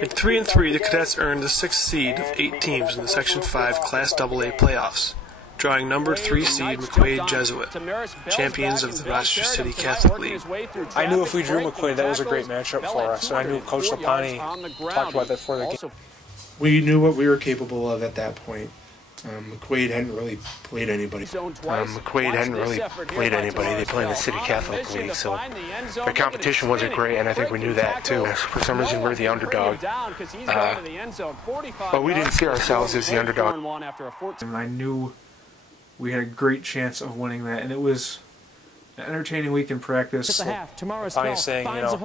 At 3-3, the Cadets earned the 6th seed of 8 teams in the Section 5 Class AA playoffs, drawing number 3 seed McQuaid Jesuit, champions of the Rochester City Catholic League. I knew if we drew McQuaid, that was a great matchup for us, and I knew Coach Lapani talked about that for the game. We knew what we were capable of at that point. McQuaid hadn't really played anybody. They play in the City Catholic League, so their competition wasn't great, and I think we knew that too. For some reason, we're the underdog, but we didn't see ourselves as the underdog. And I knew we had a great chance of winning that, and it was an entertaining week in practice. I'm saying, you know,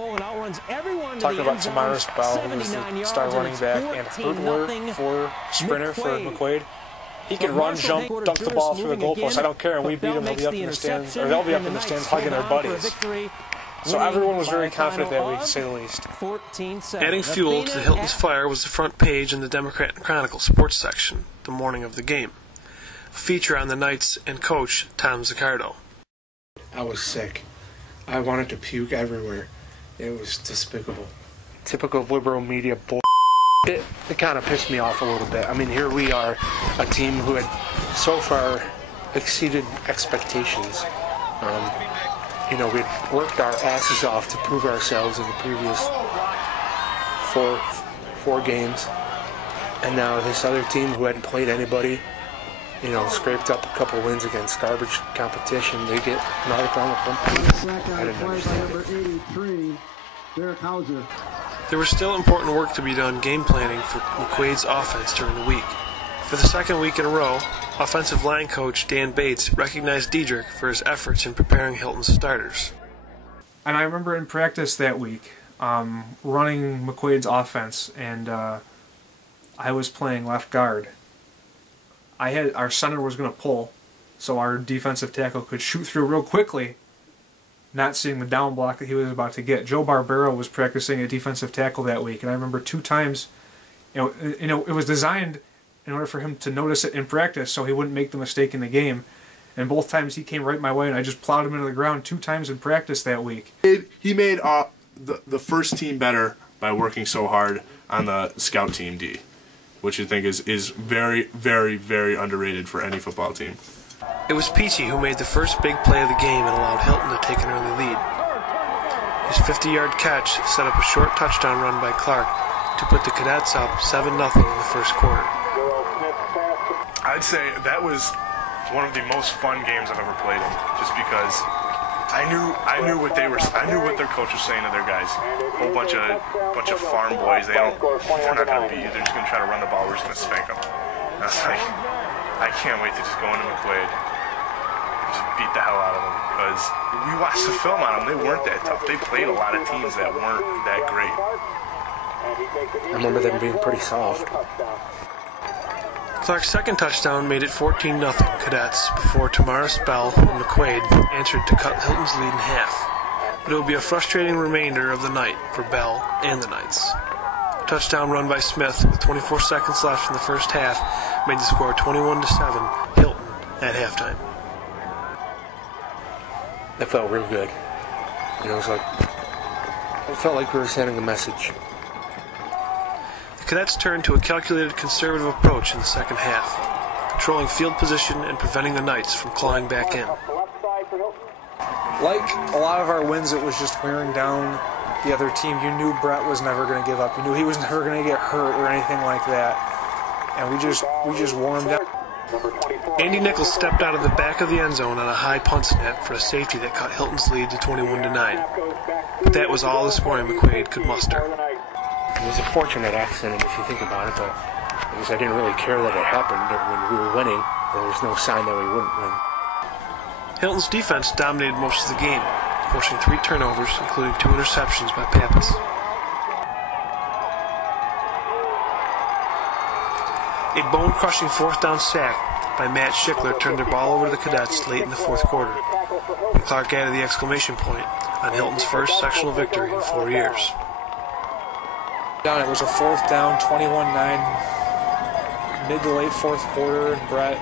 talking about Tamaris Bell, who was the star running back, and Hurtler for sprinter for McQuaid. He can run, jump, dunk the ball through the goalpost. I don't care. And we beat them. They'll be up in the stands, or they'll be up in the stands hugging their buddies. So everyone was very confident that week, to say the least. Adding fuel to the Hilton's fire was the front page in the Democrat and Chronicle sports section the morning of the game. A feature on the Knights and coach Tom Zaccardo. I was sick. I wanted to puke everywhere. It was despicable. Typical liberal media bull. It kind of pissed me off a little bit. I mean, here we are, a team who had so far exceeded expectations. You know, we'd worked our asses off to prove ourselves in the previous four games. And now this other team who hadn't played anybody, you know, scraped up a couple wins against garbage competition. They get an article on the front page. I didn't understand it. There was still important work to be done game planning for McQuaid's offense during the week. For the second week in a row, offensive line coach Dan Bates recognized Diedrich for his efforts in preparing Hilton's starters. And I remember in practice that week, running McQuaid's offense, and I was playing left guard. Our center was going to pull, so our defensive tackle could shoot through real quickly, not seeing the down block that he was about to get. Joe Barbero was practicing a defensive tackle that week, and I remember 2 times, you know, it was designed in order for him to notice it in practice so he wouldn't make the mistake in the game. And both times he came right my way, and I just plowed him into the ground 2 times in practice that week. He made the first team better by working so hard on the scout team D, which I think is very, very, very underrated for any football team. It was Peachy who made the first big play of the game and allowed Hilton to take an early lead. His 50-yard catch set up a short touchdown run by Clark to put the Cadets up 7-0 in the first quarter. I'd say that was one of the most fun games I've ever played in, just because I knew what their coach was saying to their guys. A whole bunch of farm boys. They're not going to beat you. They're just going to try to run the ball. We're just going to spank them. And I was like, I can't wait to just go into McQuaid and just beat the hell out of them, because we watched the film on them. They weren't that tough. They played a lot of teams that weren't that great. I remember them being pretty soft. Clark's second touchdown made it 14-0 Cadets before Tamaris Bell and McQuaid answered to cut Hilton's lead in half. But it would be a frustrating remainder of the night for Bell and the Knights. A touchdown run by Smith with 24 seconds left in the first half made the score 21-7 Hilton at halftime. That felt real good. You know, it felt like we were sending a message. The Cadets turned to a calculated conservative approach in the second half, controlling field position and preventing the Knights from clawing back in. Like a lot of our wins, it was just wearing down the other team. You knew Brett was never going to give up. You knew he was never going to get hurt or anything like that. And we just wore him down. Andy Nichols stepped out of the back of the end zone on a high punt snap for a safety that cut Hilton's lead to 21-9. But that was all the scoring McQuaid could muster. It was a fortunate accident if you think about it, but because I didn't really care that it happened when we were winning. There was no sign that we wouldn't win. Hilton's defense dominated most of the game, forcing 3 turnovers, including 2 interceptions by Pappas. A bone-crushing 4th down sack by Matt Schickler turned their ball over to the Cadets late in the 4th quarter, when Clark added the exclamation point on Hilton's first sectional victory in 4 years. It was a 4th down, 21-9, mid to late 4th quarter, and Brett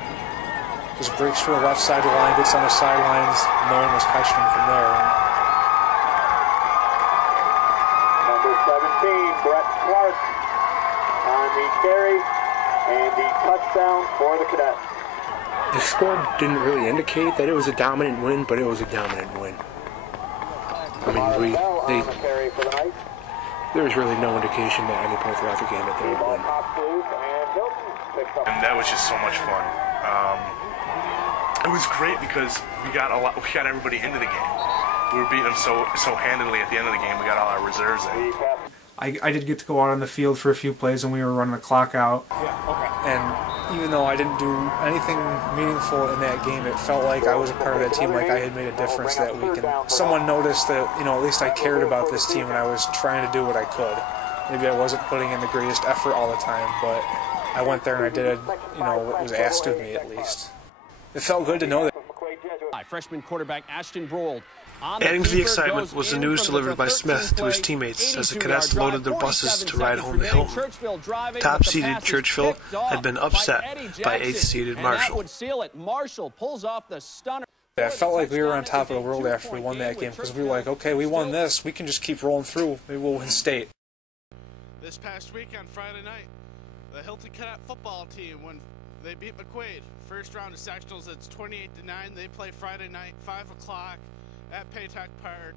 just breaks through the left side of the line, gets on the sidelines. No one was catching him from there. Brett Clark on the carry and the touchdown for the Cadets. The score didn't really indicate that it was a dominant win, but it was a dominant win. I mean, there was really no indication at any point throughout the game that they would win. And that was just so much fun. It was great because we got everybody into the game. We were beating them so handily at the end of the game. We got all our reserves in. I did get to go out on the field for a few plays when we were running the clock out. Yeah, okay. And even though I didn't do anything meaningful in that game, it felt like I was a part of that team, like I had made a difference that week. And someone noticed that, at least I cared about this team and I was trying to do what I could. Maybe I wasn't putting in the greatest effort all the time, but I went there and I did, what was asked of me at least. It felt good to know that. Freshman quarterback Ashton Brold. Adding to the excitement was the news delivered by Smith to his teammates as the Cadets loaded their buses to ride home to Hilton. Top-seeded Churchville had been upset by 8th-seeded Marshall. I felt like we were on top of the world after we won that game because we were like, okay, we won this, we can just keep rolling through, maybe we'll win state. This past weekend, Friday night, the Hilton Cadet football team, when they beat McQuaid, first round of sectionals, it's 28-9. They play Friday night, 5 o'clock. At PAETEC Park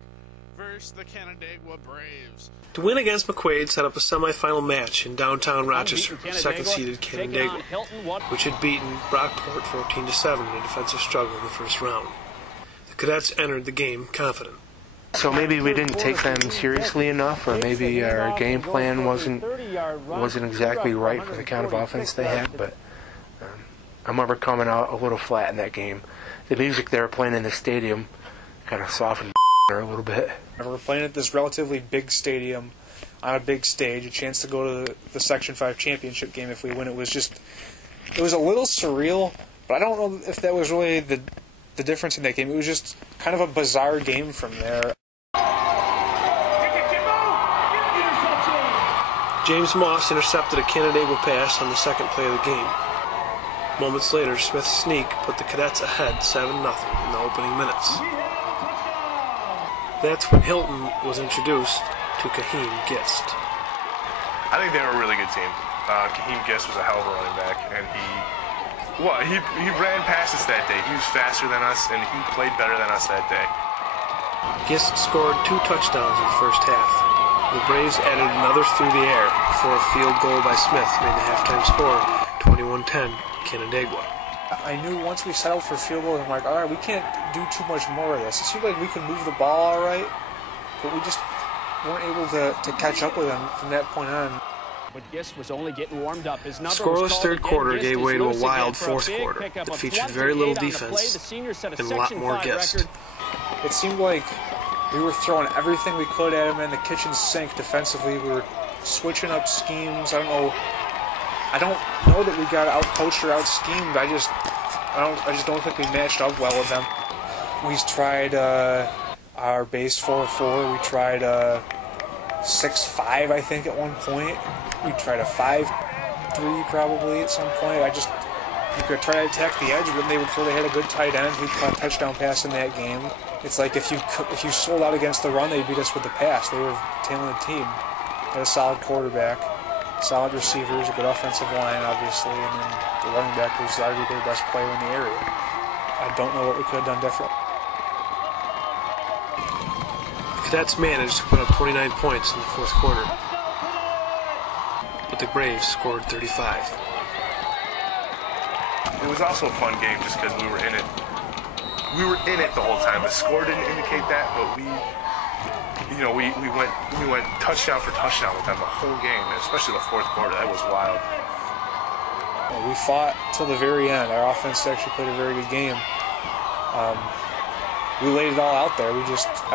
versus the Canandaigua Braves. The win against McQuaid set up a semifinal match in downtown Rochester with second-seeded Canandaigua, which had beaten Brockport 14-7 in a defensive struggle in the first round. The Cadets entered the game confident. So maybe we didn't take them seriously enough, or maybe our game plan wasn't exactly right for the kind of offense they had, but I remember coming out a little flat in that game. The music they were playing in the stadium kind of softened her a little bit. We're playing at this relatively big stadium on a big stage, a chance to go to the Section 5 championship game if we win. It was a little surreal, but I don't know if that was really the difference in that game. It was just kind of a bizarre game from there. James Moss intercepted a Canandaigua pass on the second play of the game. Moments later, Smith's sneak put the Cadets ahead 7-0 in the opening minutes. That's when Hilton was introduced to Kahim Gist. I think they were a really good team. Kahim Gist was a hell of a running back, and he ran past us that day. He was faster than us, and he played better than us that day. Gist scored 2 touchdowns in the first half. The Braves added another through the air before a field goal by Smith made the halftime score 21-10 Canandaigua. I knew once we settled for field goals, I'm like, all right, we can't do too much more of this. It seemed like we could move the ball all right, but we just weren't able to catch up with them from that point on. But Gist was only getting warmed up. His number scoreless third quarter gave way to a wild fourth quarter that featured very little defense and a lot more Gist. It seemed like we were throwing everything we could at him in the kitchen sink defensively. We were switching up schemes. I don't know that we got out-coached or out-schemed. I just don't think we matched up well with them. We tried our base 4-4. We tried 6-5, I think, at one point. We tried a 5-3 probably at some point. We could try to attack the edge, but then they had a good tight end who caught a touchdown pass in that game. It's like if you sold out against the run, they beat us with the pass. They were a talented team. They had a solid quarterback, solid receivers, a good offensive line, obviously, and then the running back was arguably their best player in the area. I don't know what we could have done different. The Cadets managed to put up 29 points in the fourth quarter, but the Braves scored 35. It was also a fun game just because we were in it. We were in it the whole time. The score didn't indicate that, but we went touchdown for touchdown with them the whole game, especially the fourth quarter. That was wild. We fought till the very end. Our offense actually played a very good game. We laid it all out there. I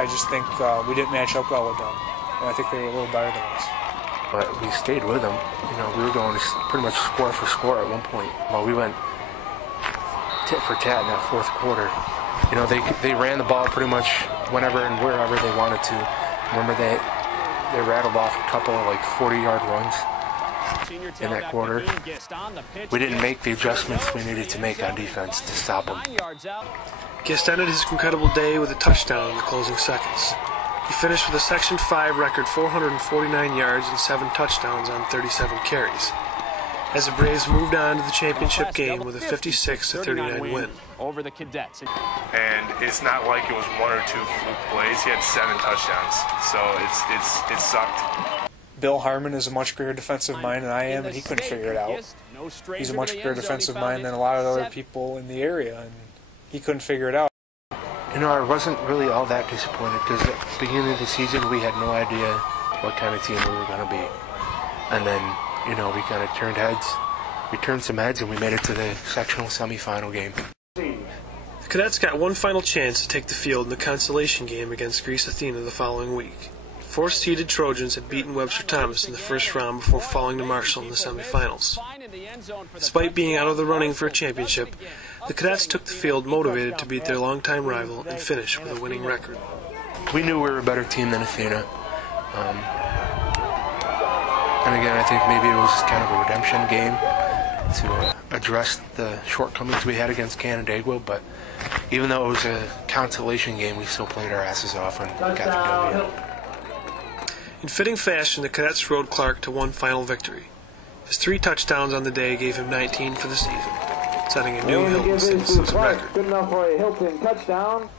just think we didn't match up well with them, and I think they were a little better than us. But we stayed with them. We were going pretty much score for score at one point. Well, we went tit for tat in that fourth quarter. They ran the ball pretty much whenever and wherever they wanted to. Remember they rattled off a couple of 40-yard runs in that quarter. We didn't make the adjustments we needed to make on defense to stop them. Gist ended his incredible day with a touchdown in the closing seconds. He finished with a Section 5 record 449 yards and 7 touchdowns on 37 carries, as the Braves moved on to the championship game with a 56-39 win. Over the Cadets. And it's not like it was 1 or 2 fluke plays. He had 7 touchdowns, so it sucked. Bill Harmon is a much greater defensive mind than I am, and he couldn't figure it out. He's a much greater defensive mind than a lot of other people in the area, and he couldn't figure it out. You know, I wasn't really all that disappointed because at the beginning of the season we had no idea what kind of team we were going to be. And then, you know, we kind of turned heads. We turned some heads and we made it to the sectional semifinal game. The Cadets got one final chance to take the field in the consolation game against Greece Athena the following week. Fourth-seeded Trojans had beaten Webster Thomas in the first round before falling to Marshall in the semifinals. Despite being out of the running for a championship, the Cadets took the field motivated to beat their longtime rival and finish with a winning record. We knew we were a better team than Athena. And again, I think maybe it was kind of a redemption game to address the shortcomings we had against Canandaigua, but even though it was a consolation game, we still played our asses off and got the W. In fitting fashion, the Cadets rode Clark to one final victory. His 3 touchdowns on the day gave him 19 for the season, setting a new Hilton single-season record. Good enough for a Hilton touchdown.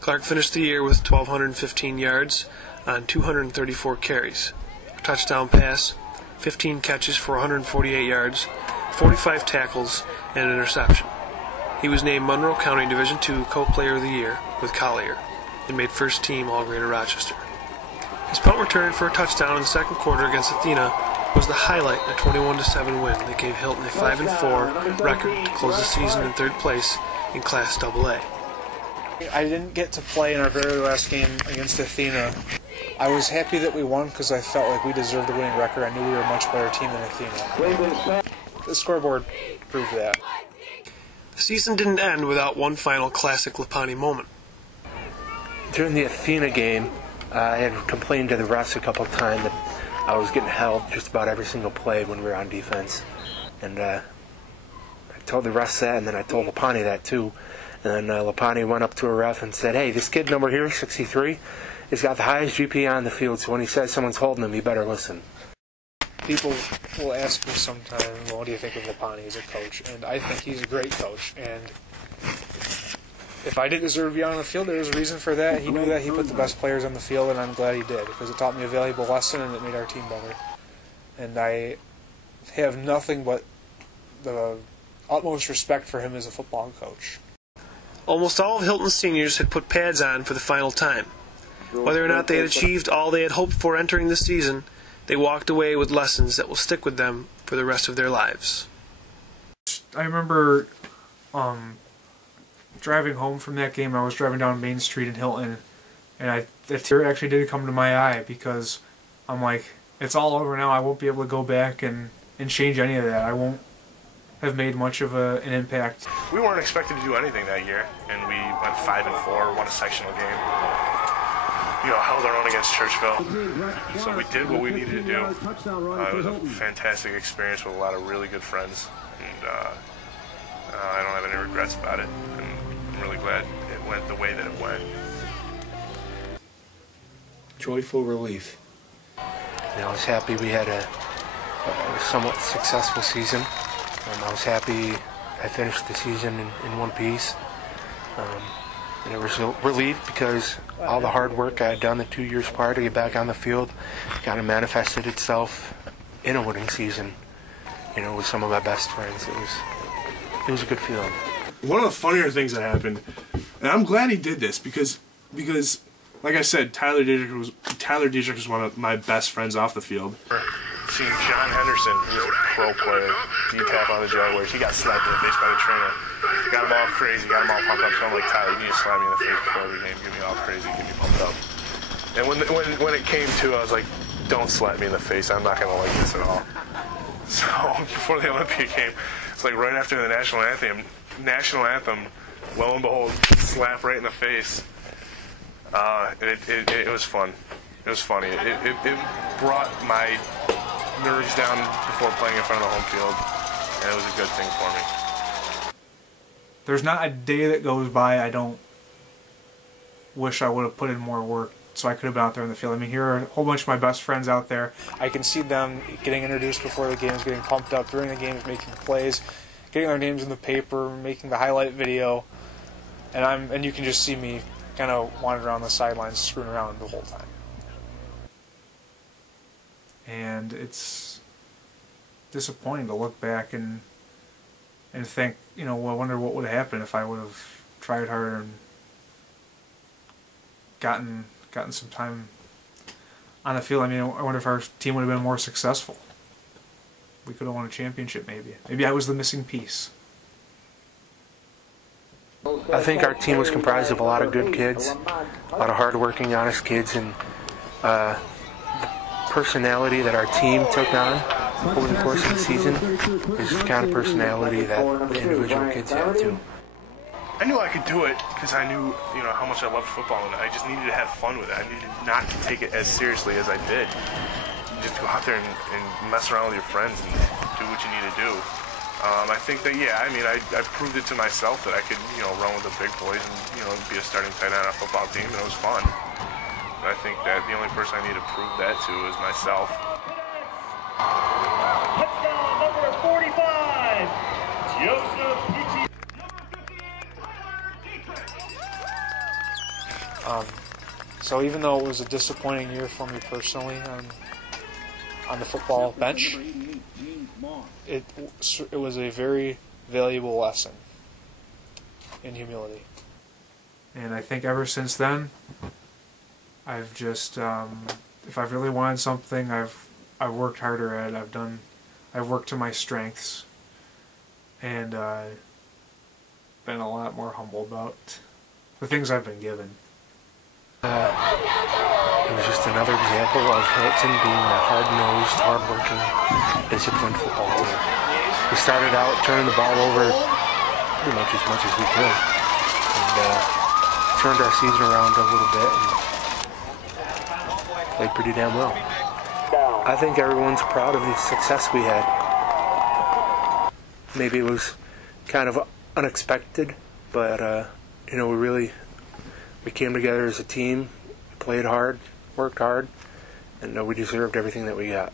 Clark finished the year with 1,215 yards on 234 carries, a touchdown pass, 15 catches for 148 yards, 45 tackles, and an interception. He was named Monroe County Division II Co-Player of the Year with Collier and made first team All-Greater Rochester. His punt return for a touchdown in the second quarter against Athena was the highlight in a 21-7 win that gave Hilton a 5-4 record to close the season in 3rd place in Class AA. I didn't get to play in our very last game against Athena. I was happy that we won because I felt like we deserved a winning record. I knew we were a much better team than Athena. The scoreboard proved that. The season didn't end without one final classic Lapani moment. During the Athena game, I had complained to the refs a couple of times that I was getting held just about every single play when we were on defense. And I told the refs that, and then I told Lapani that too. And then Lapani went up to a ref and said, "Hey, this kid number here, 63, has got the highest GPA on the field, so when he says someone's holding him, you better listen." People will ask me sometimes, well, what do you think of Lapani as a coach? And I think he's a great coach. And if I didn't deserve to be on the field, there was a reason for that. He knew that he put the best players on the field, and I'm glad he did, because it taught me a valuable lesson and it made our team better. And I have nothing but the utmost respect for him as a football coach. Almost all of Hilton's seniors had put pads on for the final time. Whether or not they had achieved all they had hoped for entering the season, they walked away with lessons that will stick with them for the rest of their lives. I remember driving home from that game. I was driving down Main Street in Hilton, and the tear actually did come to my eye because I'm like, it's all over now. I won't be able to go back and change any of that. I won't have made much of an impact. We weren't expected to do anything that year, and we went 5-4, won a sectional game. You know, held our own against Churchville. So we did what we needed to do. It was a fantastic experience with a lot of really good friends, and I don't have any regrets about it. And I'm really glad it went the way that it went. Joyful relief. You know, I was happy we had a somewhat successful season. I was happy I finished the season in one piece. And it was a relief because all the hard work I had done the 2 years prior to get back on the field kind of manifested itself in a winning season, you know, with some of my best friends. It was a good feeling. One of the funnier things that happened, and I'm glad he did this because like I said, Tyler Dietrich was one of my best friends off the field. Seeing John Henderson, who's a pro player, D-tap on the Jaguars, he got slapped in the face by the trainer. Got him all crazy, got him all pumped up. So I'm like, Tyler, you need to slap me in the face before every game, get me all crazy, get me pumped up. And when it came to, I was like, don't slap me in the face, I'm not going to like this at all. So before the Olympic game, it's like right after the national anthem, lo and behold, slap right in the face. It was fun. It was funny. It brought my nerves down before playing in front of the home field, and it was a good thing for me. There's not a day that goes by I don't wish I would have put in more work so I could have been out there in the field. I mean, here are a whole bunch of my best friends out there. I can see them getting introduced before the games, getting pumped up during the games, making plays, getting their names in the paper, making the highlight video, and you can just see me kind of wandering around the sidelines, screwing around the whole time. And it's disappointing to look back and think, I wonder what would have happened if I would have tried harder and gotten some time on the field. I mean, I wonder if our team would have been more successful. We could have won a championship, maybe. Maybe I was the missing piece. I think our team was comprised of a lot of good kids, a lot of hardworking, honest kids, and the personality that our team took on over the course of the season is the kind of personality that the individual kids had too. I knew I could do it because I knew, how much I loved football, and I just needed to have fun with it. I needed not to take it as seriously as I did. Just go out there and mess around with your friends and do what you need to do. I think that, I proved it to myself that I could, run with the big boys and, be a starting tight end on a football team, and it was fun. But I think that the only person I need to prove that to is myself. Touchdown number 45, Joseph Peachy. So even though it was a disappointing year for me personally on the football bench, it was a very valuable lesson in humility. And I think ever since then, I've just, if I've really wanted something, I've worked harder at it. I've worked to my strengths, and been a lot more humble about the things I've been given. It was just another example of Hilton being a hard-nosed, hard-working, disciplined football team. We started out turning the ball over pretty much as we could, and turned our season around a little bit and played pretty damn well. I think everyone's proud of the success we had. Maybe it was kind of unexpected, but we came together as a team, played hard, worked hard, and we deserved everything that we got.